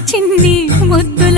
చిన్ని ముద్దుల